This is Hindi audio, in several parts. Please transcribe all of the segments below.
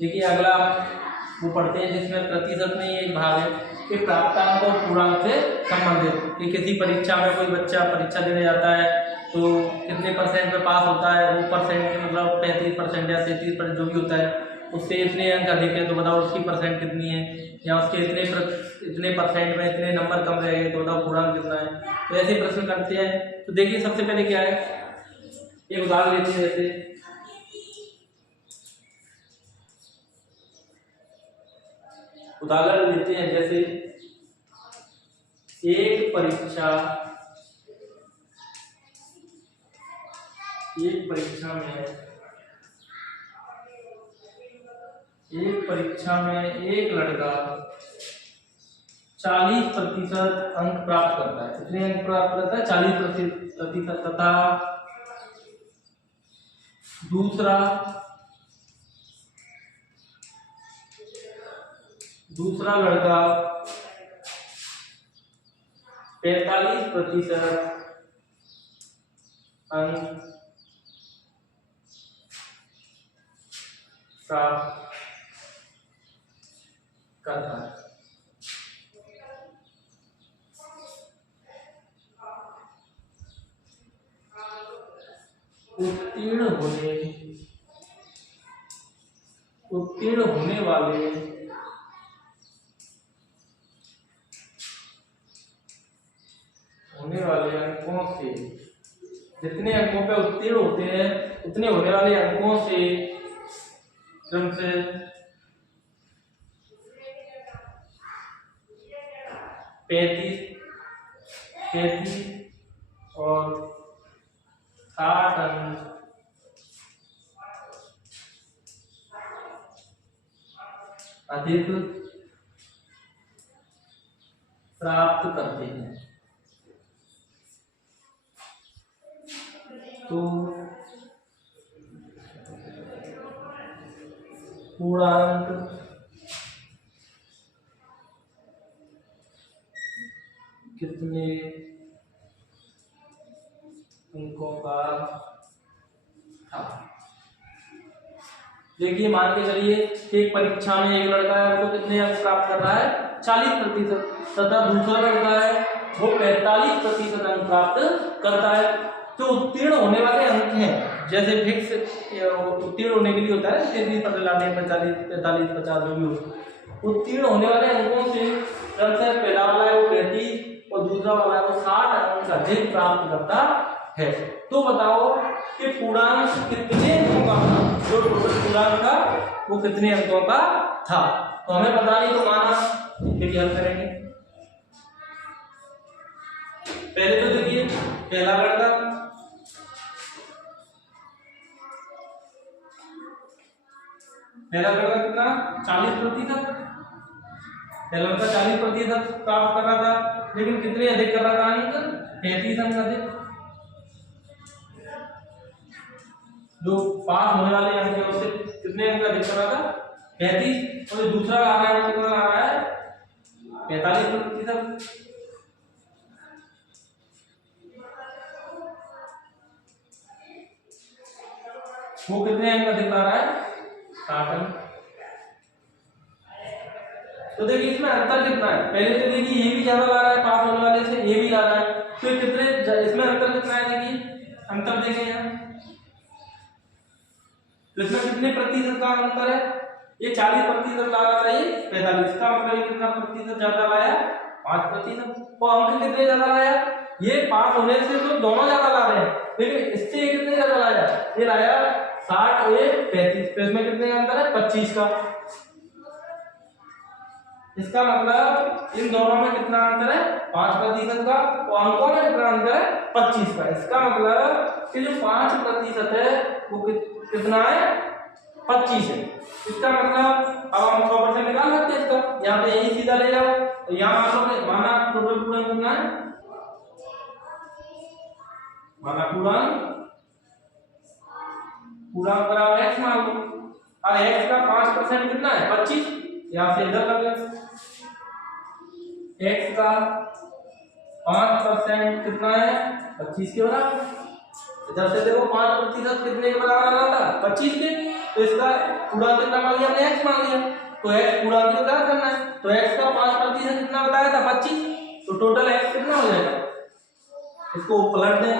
देखिए अगला वो पढ़ते हैं जिसमें प्रतिशत में एक भाग है कि प्राप्तांक और पूर्णांक से संबंधित कि किसी परीक्षा में कोई बच्चा परीक्षा देने जाता है तो कितने परसेंट पे पास होता है, वो परसेंट मतलब 35% या 33% जो भी होता है उससे इतने अंक अधिक है तो बताओ उसकी परसेंट कितनी है, या उसके इतने परसेंट में इतने नंबर कम रह गए तो बताओ पूर्णांक कितना है। तो ऐसे प्रश्न करते हैं। तो देखिए सबसे पहले क्या है, एक उदाहरण लेते हैं। जैसे उदाहरण लेते हैं, जैसे एक परीक्षा में एक लड़का 40% अंक प्राप्त करता है। कितने अंक प्राप्त करता है? 40%। तथा दूसरा लड़का 45% अंक प्राप्त करता है। उत्तीर्ण होने वाले अंकों से, जितने अंकों पे उत्तीर्ण होते हैं उतने होने वाले अंकों से क्रम से 35 और 60 अंक अधिक प्राप्त करते हैं। तो पूर्णांक कितने अंकों का था? देखिए मान के चलिए एक परीक्षा में एक लड़का है वो कितने अंक प्राप्त कर रहा है? 40%। तथा दूसरा लड़का है वो 45% अंक प्राप्त करता है। तो उत्तीर्ण होने वाले अंक हैं, जैसे फिक्स उत्तीर्ण होने के लिए होता है 33% लाने, 45, 45, 50 जो भी हो। उत्तीर्ण होने वाले अंकों से पहला वाला है वो 35 और दूसरा वाला है वो 60 अंक अधिक प्राप्त करता है। तो बताओ कि पूर्णांक कितने अंकों का था? जो टोटल पूर्णांक था वो कितने अंकों का था? तो हमें पता नहीं तो माना, फिर हल करेंगे। पहले तो देखिए पहला लड़का कितना? 40%। पहला लड़का 40% प्राप्त कर रहा था, लेकिन कितने अधिक कर रहा था अंक? 35 अंक अधिक। जो पास होने वाले अंक है उससे कितने अंक अधिक कर रहा था? 35। और दूसरा आ रहा है कितना आ रहा है? 45%। वो कितने अंक अधिक ला रहा है? 60 अंक। तो देखिए इसमें अंतर कितना है? पहले तो देखिए ये भी ज्यादा ला रहा है पास होने वाले से, ये भी ला रहा है, तो कितने इसमें अंतर कितना है? देखिए अंतर देखें यहाँ, तो इसमें कितने प्रतिशत का अंतर है? ये 40% ला रहा था, ये 45। का मतलब ये कितना प्रतिशत ज्यादा लाया? 5%। तो अंक कितने ज्यादा लाया? ये पास होने से तो दोनों ज्यादा ला रहे हैं, लेकिन इससे ये कितने ज्यादा लाया? ये लाया 60 और ये 35। तो इसमें कितने का अंतर है? 25 का। इसका मतलब इन दोनों में कितना अंतर है? 5% का। तो अंकों में कितना अंतर है? 25 का। इसका मतलब कि जो 5% है वो कितना है? 25 है। इसका मतलब अब हम 100% निकाल सकते हैं इसका। यहाँ पे यही सीधा ले जाओ, तो यहाँ माना टोटल पूरा कितना है? माना पूर्णांक बराबर x मान लो। अब x का 5% कितना है? 25। यहाँ से इधर लग गया। x का 5% कितना है? 25 के बराबर। इधर से देखो 5% कितने के बराबर आ रहा था 25 के, तो इसका पूर्णांक कितना मान लिया हमने x मान लिया, तो x पूर्णांक को क्या करना है, तो x का 5% कितना बताया था 25, तो टोटल x कितना हो जाएगा, इसको पलट दें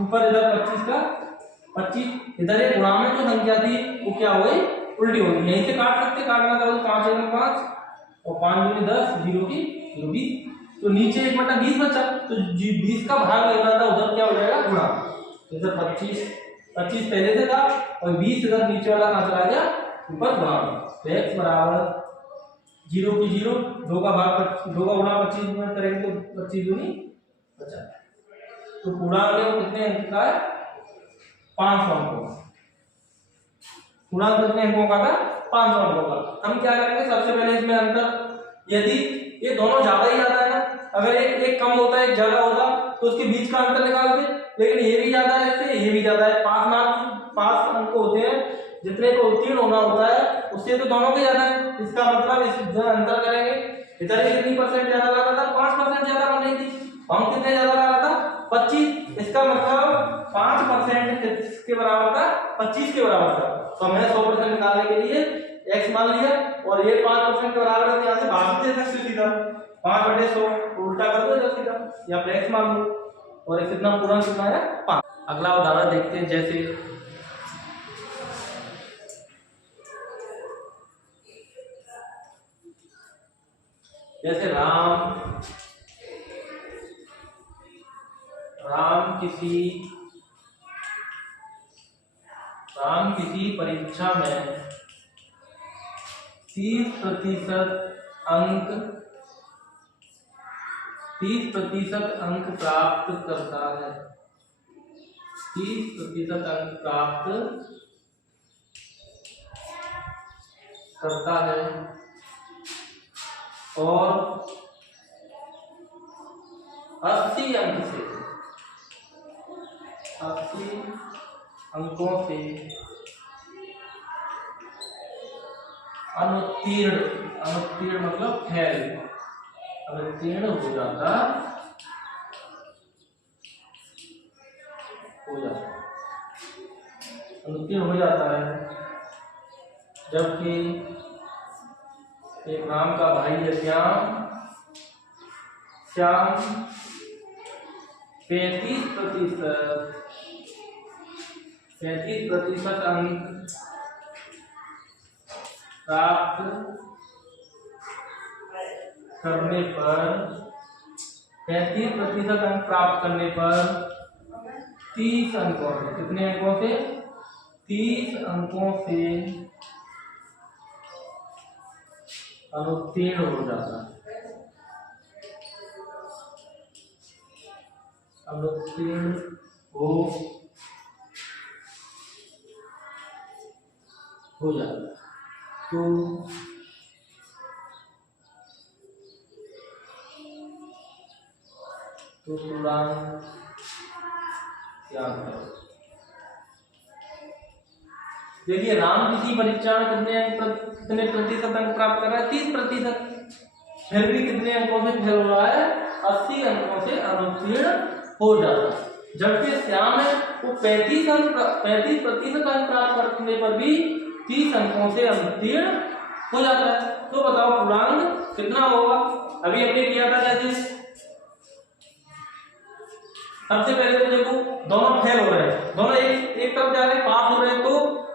ऊपर, इधर 25 का 25, इधर एक गुणा में जो संख्या थी वो क्या हो गई उल्टी हो गई, यहीं से काट सकते, काटना था 5 1 5 और 5 दूनी 10 0 की 0 20, तो नीचे 1/20 बचा, तो 20 का भाग लेना था उधर क्या हो जाएगा गुणा, इधर 25 पहले से था और 20 इधर नीचे वाला कहां चला गया ऊपर गुणा, तो x बराबर 0 की 0, 2 का भाग 2 का गुणा 25 में करेंगे तो 25 दूनी 50, तो पूर्णांक कितने अंक का है 500 अंकों का, पूर्णांक कितने अंकों का था 500 अंकों का। हम क्या करेंगे सबसे पहले इसमें अंतर, यदि ये दोनों ज्यादा ही ज्यादा है ना, अगर एक कम होता है एक ज्यादा होता तो उसके बीच का अंतर निकालते, लेकिन ये भी ज्यादा है इससे, ये भी ज्यादा है, 5 अंक होते हैं जितने को उत्तीर्ण होना होता है उससे तो दोनों के ज्यादा है, इसका मतलब इस अंतर करेंगे, इधर कितनी परसेंट ज्यादा ला रहा था 5% ज्यादा बन रही थी, हम कितने ज्यादा ला रहा था 25, इसका मतलब 5% किसके बराबर था 25 के बराबर था, तो हमने 100% निकालने के लिए x मान लिया और ये 5% के बराबर है, यहाँ से भाग दे सकते सीधा 5/100 उल्टा कर दो इधर सीधा, या फिर x मान लो और कितना पूर्ण कितना है 5। अगला उदाहरण देखते हैं, जैसे राम किसी परीक्षा में 30% अंक प्राप्त करता है, 30% अंक प्राप्त करता है और 80 अंकों से अनुत्तीर्ण मतलब फेल, अनुत्तीर्ण हो जाता है, जबकि एक राम का भाई है श्याम 35% अंक प्राप्त करने पर 35% अंक प्राप्त करने पर 30 अंकों से, कितने अंकों से 30 अंकों से अनुत्तीर्ण हो जाता है, अनुत्तीर्ण हो जाता है, तो पूर्णांक क्या है, देखिए राम किसी परीक्षा में कितने प्रतिशत अंक प्राप्त कर रहा है 30%, फिर भी कितने अंकों से फेल हो रहा है 80 अंकों से अनुत्तीर्ण हो जाता है, जबकि श्याम है वो 35% अंक प्राप्त करने पर भी 30 अंकों से अनुत्तीर्ण हो जाता है, तो बताओ पूर्णांक कितना होगा। अभी हमने किया था जैसे सबसे पहले तो देखो दोनों फेल हो रहे हैं, दोनों एक तरफ जा रहे हैं, पास हो रहे हैं तो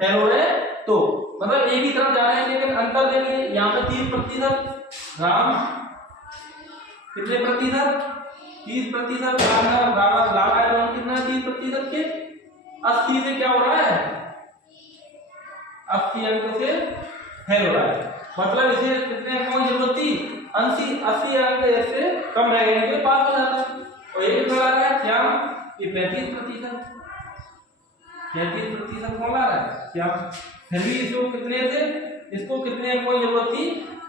फेल हो रहे हैं, तो मतलब एक ही तरफ जा रहे हैं, लेकिन अंतर देखिए यहाँ पे 30% राम कितने प्रतिशत 30% राम कितना 30% के 80 से क्या हो रहा है 80 अंक से फेल हो रहा है, मतलब इसे कितने अंकों की जरूरत थी 80 अंक से कम रह गए तो पास हो जाता है, और ये कितना ला रहा है श्याम ये 35% कौन ला रहा है श्याम, फिर भी इसको कितने से इसको कितने अंकों की जरूरत थी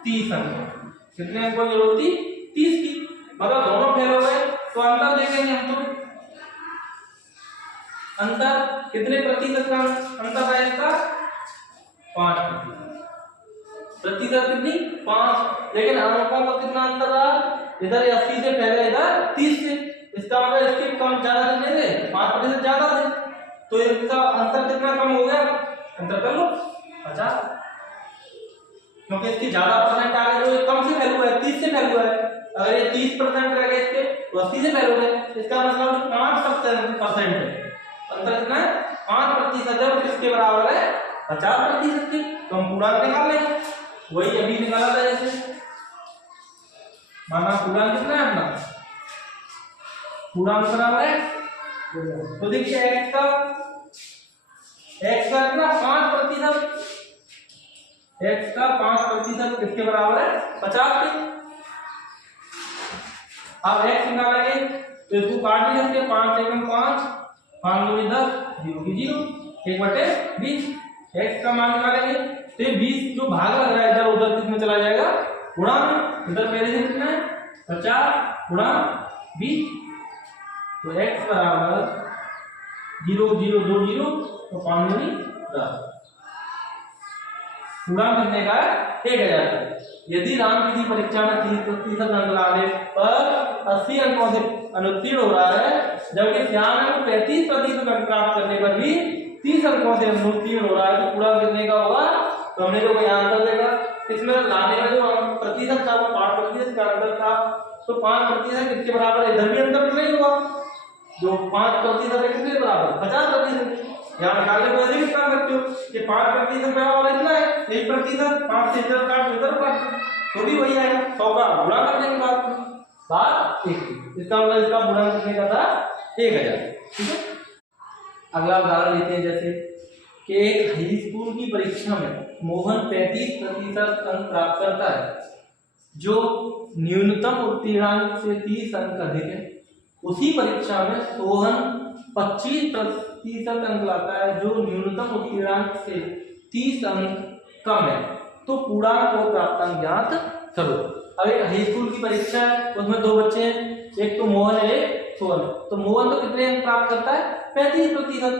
30 अंक, कितने अंकों की जरूरत थी 30 की, मतलब दोनों फेल हो गए, तो अंतर देखेंगे हम, तो अंतर कितने प्रतिशत का अंतर है इसका 5%, प्रतिशत कितनी 5, लेकिन अंकों का कितना अंतर रहा, इधर 80 से पहले इधर 30 से, इसका मतलब इसके कम ज्यादा कितने थे 5% ज्यादा थे, तो इसका अंतर कितना कम हो गया, अंतर कर लो 50, क्योंकि इसकी ज्यादा परसेंट आ गए तो ये कम से वैल्यू है 30 से वैल्यू है। अगर ये 30% रह गए इसके तो 80 से वैल्यू है, इसका मतलब 5% है, अंतर कितना है 5% है, किसके बराबर है 50% के। तो हम पूर्णांक निकाल लेंगे, वही अभी निकाला था जैसे, माना पूर्णांक कितना है अपना, पूर्णांक बराबर है, तो देखिए x का कितना 5%, x का 5% किसके बराबर है 50 के। अब x निकालेंगे तो इसको काट भी सकते हैं, 5 एकम 5, 5 दूनी 10, 0 की 0, 1/20। x का मान निकालेंगे तो ये 20 जो भाग लग रहा है इधर उधर किसमें चला जाएगा, गुणा में, इधर पहले से कितना है 50 गुणा 20, तो x बराबर 0 0 2 0, तो 5 दूनी 10, पूरा करने का 1000। यदि राम किसी परीक्षा में 30% अंक लाने पर 80 अंकों से अनुत्तीर्ण हो रहा है, जबकि श्याम ने 35% अंक प्राप्त करने पर भी 30 अंकों से अनुत्तीर्ण हो रहा है, तो पूरा करने का होगा, तो हमने जो आंसर देगा इसमें लाने में जो प्रतिशत था वो 5% का अंतर था, तो 5% किसके बराबर है, इधर भी अंतर नहीं हुआ, जो 5% है किसके बराबर 50%। यहाँ निकालने को ऐसे भी निकाल सकते हो कि 5% बराबर इतना है, 1% 5 से इधर काट इधर काट तो भी वही आएगा, 100 का गुणा करने के बाद इसका मतलब इसका गुणा करने का था 1000। ठीक है, अगला उदाहरण लेते हैं, जैसे कि एक हाई स्कूल की परीक्षा में मोहन 35% अंक प्राप्त करता है, जो न्यूनतम उत्तीर्णांक से 30 अंक अधिक है। उसी परीक्षा में सोहन 25% अंक लाता है, जो न्यूनतम उत्तीर्णांक से 30 अंक कम है, तो पूर्णांक और प्राप्तांक ज्ञात करो। अब एक हाई स्कूल की परीक्षा है, उसमें दो बच्चे हैं, एक तो मोहन है एक सोहन, तो मोहन तो कितने अंक प्राप्त करता है 35%,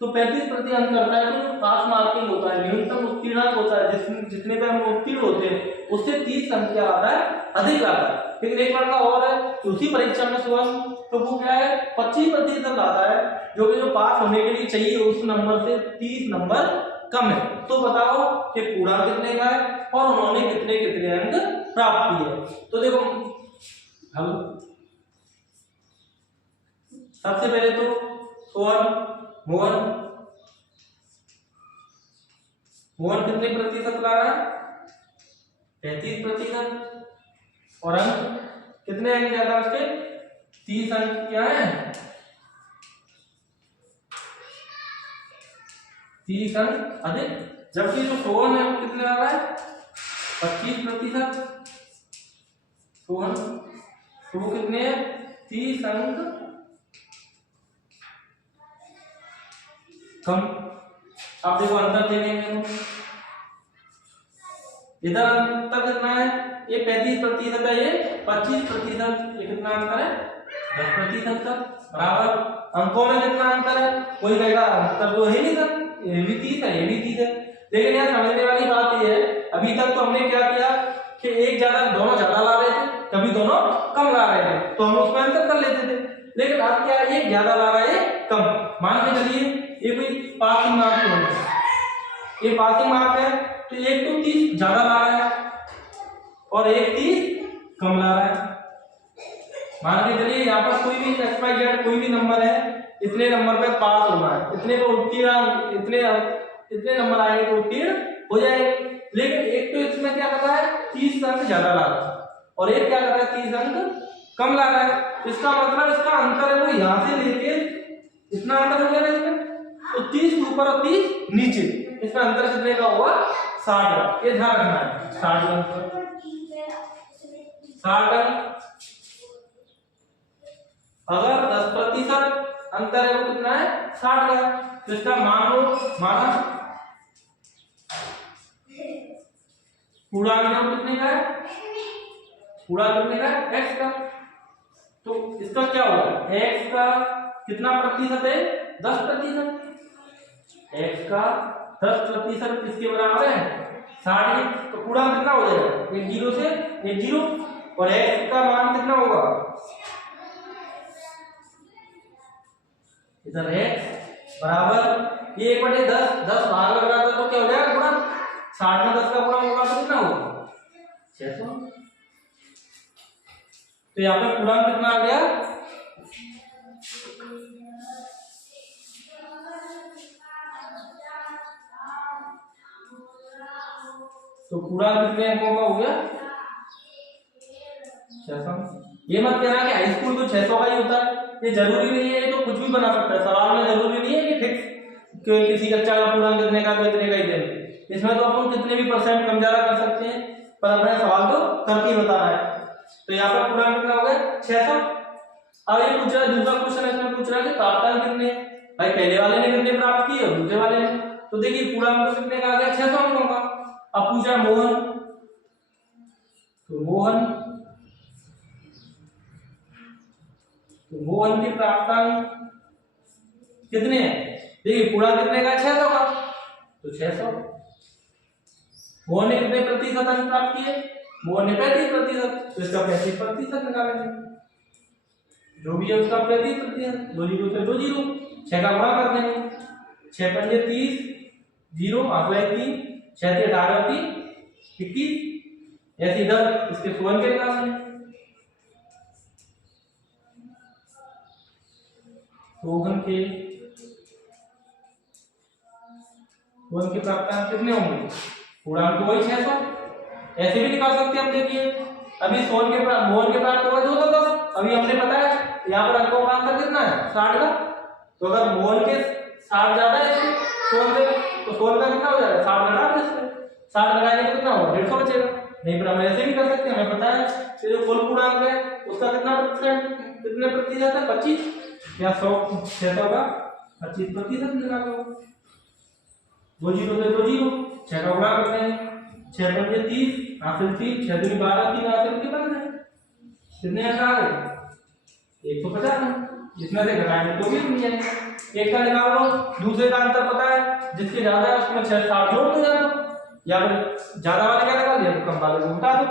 तो 35% अंक करता है तो पास मार्किंग होता है, न्यूनतम उत्तीर्णांक होता है, जितने पे हम उत्तीर्ण होते हैं उससे 30 अंक क्या आता है अधिक आता है। लेकिन एक लड़का और है उसी परीक्षा में सोहन, तो वो क्या है 25% आता है, जो कि जो पास होने के लिए चाहिए उस नंबर से 30 नंबर कम है। तो बताओ कि पूरा कितने का है और उन्होंने कितने कितने अंक प्राप्त किए। तो देखो हम सबसे पहले तो सोहन मोहन कितने प्रतिशत ला रहा है 35%, और अंक कितने अंक ज्यादा उसके 30 अंक क्या है 30 अंक अधिक, जबकि जो सोहन है वो कितने आ रहा है 25%, सोहन तो वो कितने 30 अंक कम। आप देखो अंतर देखेंगे तो इधर अंतर कितना है, ये 35% है, ये 25%, ये कितना अंतर है 10% का, बराबर अंकों में कितना अंतर है, कोई कहेगा अंतर तो है नहीं सर, ये भी 30 है ये भी 30 है, लेकिन यहाँ समझने वाली बात ये है, अभी तक तो हमने क्या किया कि एक ज्यादा दोनों ज्यादा ला रहे थे, कभी दोनों कम ला रहे थे, तो हम उसमें अंतर कर लेते थे। लेकिन अब क्या है, ये ज्यादा ला रहा है कम, मान के चलिए ये कोई पासिंग मार्क है, ये पासिंग मार्क है, तो एक तो 30 ज्यादा ला रहा है और एक 30 कम ला रहा है। मान के चलिए यहाँ पर कोई भी XYZ कोई भी नंबर है, इतने नंबर पे पास होना है, इतने को उत्तीर्ण, इतने नंबर आएंगे तो उत्तीर्ण हो जाएंगे। लेकिन एक तो इसमें क्या कर रहा है 30 अंक ज्यादा ला रहा है और एक क्या कर रहा है 30 अंक कम ला रहा है। इसका मतलब इसका अंतर है वो यहाँ से लेके इतना अंतर हो गया ना इसमें, तो 30 ऊपर और 30 नीचे, इसका अंतर कितने का होगा 60। ये ध्यान रखना है 60 अंक, 60 अंक। अगर 10% अंतर है वो कितना है 60 का, तो इसका मान लो माना पूरा कितने का है, पूरा कितने का है x का, तो इसका क्या होगा x का कितना प्रतिशत है 10%, x का 10% किसके बराबर है 60, तो पूरा कितना हो जाएगा एक जीरो से एक जीरो, और x का मान कितना होगा इधर x बराबर ये 1/10, 10 भाग लग रहा था तो क्या हो जाएगा गुणा, 60 में 10 का गुणा होगा तो कितना होगा 600। तो यहाँ पे पूर्णांक कितना आ गया, तो पूर्णांक कितने अंकों का हो गया 600। ये मत कहना कि हाई स्कूल तो 600 का ही होता है, ये जरूरी नहीं है, ये तो कुछ भी बना सकता है सवाल में, जरूरी नहीं है कि फिक्स किसी कक्षा का पूर्णांक कितने का कितने का ही देंगे, इसमें तो अपन कितने भी परसेंट कम ज्यादा कर सकते हैं, पर अपने सवाल तो करके ही बताना है। तो यहाँ पर पूर्णांक कितना हो गया 600। अब ये पूछ रहा है दूसरा क्वेश्चन, इसमें पूछ रहा है कि प्राप्तांक कितने, भाई पहले वाले ने कितने प्राप्त किए और दूसरे वाले ने, तो देखिए पूर्णांक कितने का आ गया 600 अंकों का। अब पूछा मोहन, तो मोहन के प्राप्तांक कितने हैं, देखिए पूर्णांक कितने का 600 का, तो 600। मोहन ने कितने प्रतिशत अंक प्राप्त किए, मोहन ने 35%, तो इसका 35% निकालेंगे, जो भी है उसका 35%, 2 जीरो से 2 जीरो, 6 का गुणा कर देंगे, 6 पंजे 30, 0 आंकड़ा 3, 6 से 18 21, ऐसे इधर इसके सोहन के निकालेंगे, सोहन के प्राप्तांक कितने होंगे, पूर्णांक तो वही 600, ऐसे भी निकाल सकते हैं हम। देखिए अभी मोहन के प्राप्त होगा 210, अभी हमने बताया यहाँ पर अंकों का अंतर कितना है 60 का, तो अगर मोहन के 60 ज्यादा है सोहन से, तो सोहन का कितना हो जाएगा 60 घटा दो इसमें, 60 लगाएंगे तो कितना होगा 150 बचेगा, नहीं पर हम ऐसे भी कर सकते हैं, हमें पता है कि जो कुल पूर्णांक है उसका कितना प्रतिशत है 25, या 600 का 25% निकालो, 2 जीरो से 2 जीरो, 6 का गुणा करते हैं, 6 पंजे 30, हासिल 3, 6 दूनी 12, 3 हासिल के बन गए, कितने अंक आ गए 150, इसमें से घटाएंगे तो भी नहीं जाएगा, एक का निकाल लो, दूसरे का अंतर पता है, जिसके ज्यादा है उसमें 6 60 जोड़ दो जाए, या फिर ज्यादा वाले का निकाल दिया तो कम वाले को उठा दो,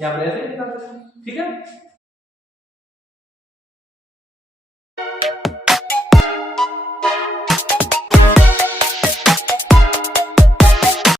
या फिर ऐसे निकाल दो, ठीक है।